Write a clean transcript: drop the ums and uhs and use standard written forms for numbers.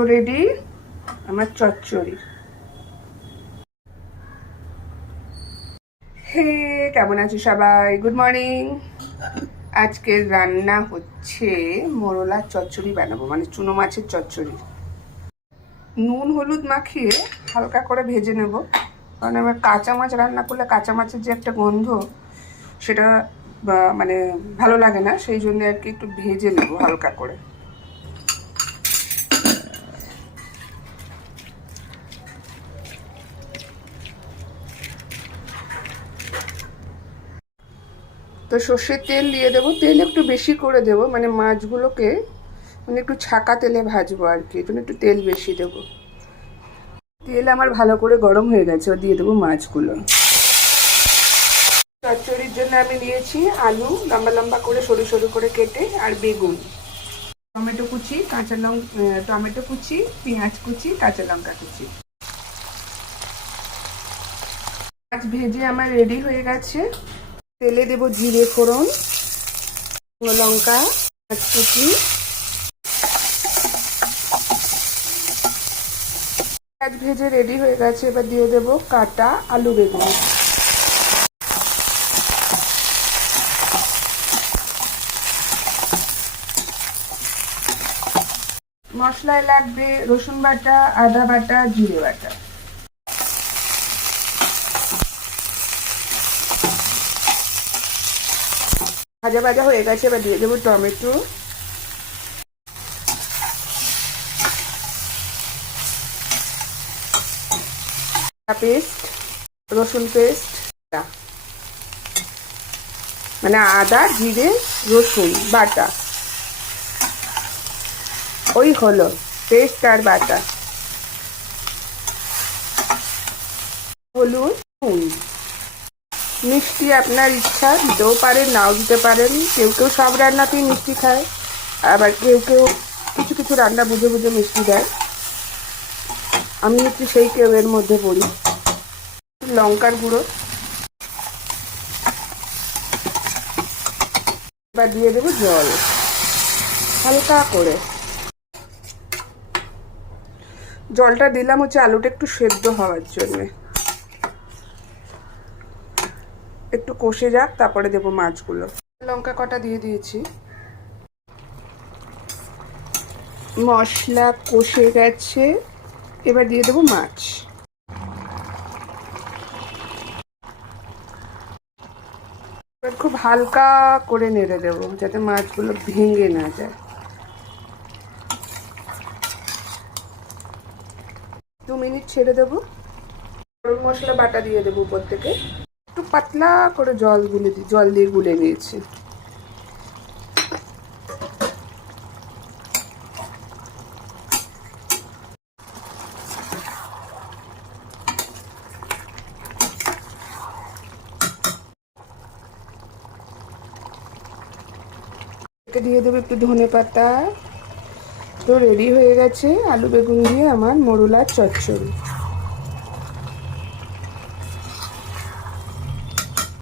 তো রেডি আমার চচ্চড়ি। হে, কেমন আছো সবাই? Good morning. আজকের রান্না হচ্ছে মোরলার চচ্চড়ি বানাবো, মানে চুনো মাছের চচ্চড়ি। নুন হলুদ মাখিয়ে হালকা করে ভেজে নেব, কারণ আমার কাঁচা মাছ রান্না করলে কাঁচা মাছের যে একটা গন্ধ, সেটা মানে ভালো লাগে না, সেই জন্য আর কি একটু ভেজে নেব হালকা করে। তো সর্ষের তেল দিয়ে দেবো, তেল একটু বেশি করে দেবো, মানে মাছগুলোকে মানে একটু ছাকা তেলে ভাজবো আর কি, একটু তেল বেশি দেবো। তেল আমার ভালো করে গরম হয়ে গেছে, দিয়ে দেবো মাছগুলো। চচ্চড়ির জন্য আমি নিয়েছি আলু লম্বা লম্বা করে সরু সরু করে কেটে, আর বেগুন, টমেটো কুচি, টমেটো কুচি, পেঁয়াজ কুচি, কাঁচা লঙ্কা কুচি। মাছ ভেজে আমার রেডি হয়ে গেছে। তেলে দেবো জিরে ফোড়ন, লঙ্কা, পেঁয়াজ কুচি। পেঁয়াজ ভেজে রেডি হয়ে গেছে, এবার দিয়ে দেবো কাটা আলু বেগুন। মশলায় লাগবে রসুন বাটা, আদা বাটা, জিরে বাটা। ভাজা ভাজা হয়ে গেছে, এবার দিয়ে দেবো টমেটো, পেস্ট, রসুন পেস্ট, মানে আদা জিরে রসুন বাটা, ওই হলো পেস্ট আর বাটা। হলুদ, নুন, মিষ্টি আপনার ইচ্ছা, দিতেও পারেন নাও দিতে পারেন। কেউ কেউ সব রান্নাতেই মিষ্টি খায়, আবার কেউ কেউ কিছু কিছু রান্না বুঝে বুঝে মিষ্টি দেয়। আমি একটু সেই কেউ এর মধ্যে পড়ি। লঙ্কার গুঁড়ো, এবার দিয়ে দেবো জল হালকা করে। জলটা দিলাম হচ্ছে আলুটা একটু সেদ্ধ হওয়ার জন্যে, একটু কষে যাক, তারপরে দেবো মাছগুলো। লঙ্কা কটা দিয়ে দিয়েছি। মশলা কষে গেছে, এবার দিয়ে দেবো মাছ। এবার খুব হালকা করে নেড়ে দেবো, যাতে মাছগুলো ভেঙে না যায়। 2 মিনিট ছেড়ে দেবো। গরম মশলা বাটা দিয়ে দেবো উপর থেকে। একটু পাতলা করে জল দিয়ে গুলে নিয়েছি। দিয়ে দেবো একটু ধনে পাতা। তো রেডি হয়ে গেছে আলু বেগুন দিয়ে আমার মোরলার চচ্চড়ি।